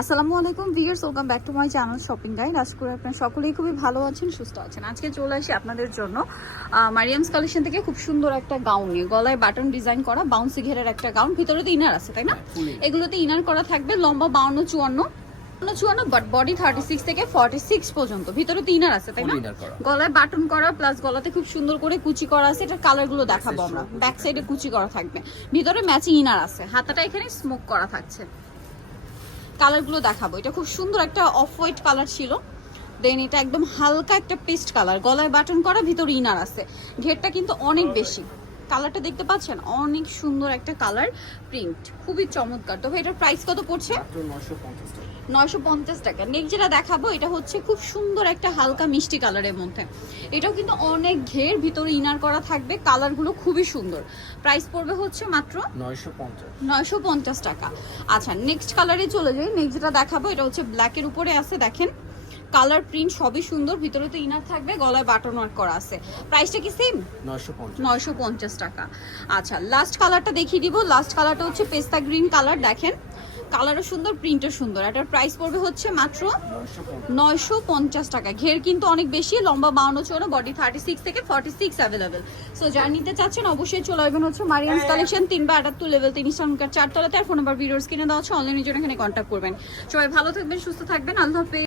আসসালামু আলাইকুম viewers welcome back to my channel shopping guide. আজ করে আপনারা সকলেই খুবই ভালো আছেন সুস্থ আছেন। আজকে চলে আসি আপনাদের জন্য মারিয়ামস কালেকশন থেকে খুব সুন্দর একটা গাউন নিয়ে। গলায় বাটন ডিজাইন করা বাউন্সি ঘেরের একটা গাউন ভিতরে তো ইনার আছে তাই না? এগুলোতে ইনার করা থাকবে লম্বা বাউন্ন চুয়ান্ন চুয়ান্ন বাট বডি থার্টি সিক্স থেকে ফর্টি সিক্স পর্যন্ত। ভিতরে তো ইনার আছে তাই না। গলায় বাটন করা প্লাস গলাতে খুব সুন্দর করে কুচি করা আছে এটার কালারগুলো দেখাবো আমরা। ব্যাক সাইডে কুচি করা থাকবে। ভিতরে ম্যাচিং ইনার আছে হাতাটা এখানে স্মোক করা থাকছে। কালারগুলো দেখাবো। এটা খুব সুন্দর একটা অফ হোয়াইট কালার ছিল। দেন এটা একদম হালকা একটা পেস্ট কালার। গলায় বাটন করা, ভিতরে ইনার আছে। ঘেরটা কিন্তু অনেক বেশি। কালারটা দেখতে পাচ্ছেন? অনেক সুন্দর একটা কালার প্রিন্ট। খুবই চমৎকার। তবে এটার প্রাইস কত পড়ছে? মাত্র 950 টাকা। নয়শো পঞ্চাশ টাকা। নেক্সট যেটা দেখাবো এটা হচ্ছে খুব সুন্দর একটা হালকা মিষ্টি কালারের মধ্যে। এটাও কিন্তু অনেক ঘের ভিতরে ইনার করা থাকবে কালারগুলো খুবই সুন্দর। প্রাইস পড়বে হচ্ছে মাত্র 950 নয়শো পঞ্চাশ টাকা। আচ্ছা নেক্সট কালারে চলে যাই। নেক্সট যেটা দেখাবো এটা হচ্ছে ব্ল্যাকের উপরে আছে দেখেন। কালার প্রিন্ট সবই সুন্দর ভিতরে তো ইনার থাকবে গলায় বাটন ওয়ার্ক করা আছে। প্রাইসটা কি সেম 950 নয়শো পঞ্চাশ টাকা। আচ্ছা লাস্ট কালারটা দেখিয়ে দিব। লাস্ট কালারটা হচ্ছে পেস্তা গ্রিন কালার দেখেন। কালারও সুন্দর প্রিন্টও সুন্দর। এটার প্রাইস পড়বে হচ্ছে মাত্র নয়শো পঞ্চাশ টাকা। ঘের কিন্তু অনেক বেশি লম্বা বাউন্ন চৌনো বডি থার্টি সিক্স থেকে ফর্টি সিক্স অ্যাভেলেবেল সো যার নিতে চাচ্ছেন অবশ্যই চলে আসবেন হচ্ছে মারিয়ান কালেকশন তিন বা আটাত্তর লেভেল তিন ইস্টার্নকার চারতলাতে। আর ফোন নাম্বার ভিডিওস কিনে দেওয়া হচ্ছে অনলাইনের জন্য এখানে কন্ট্যাক্ট করবেন। সবাই ভালো থাকবেন সুস্থ থাকবেন। আল্লাহ হাফেজ।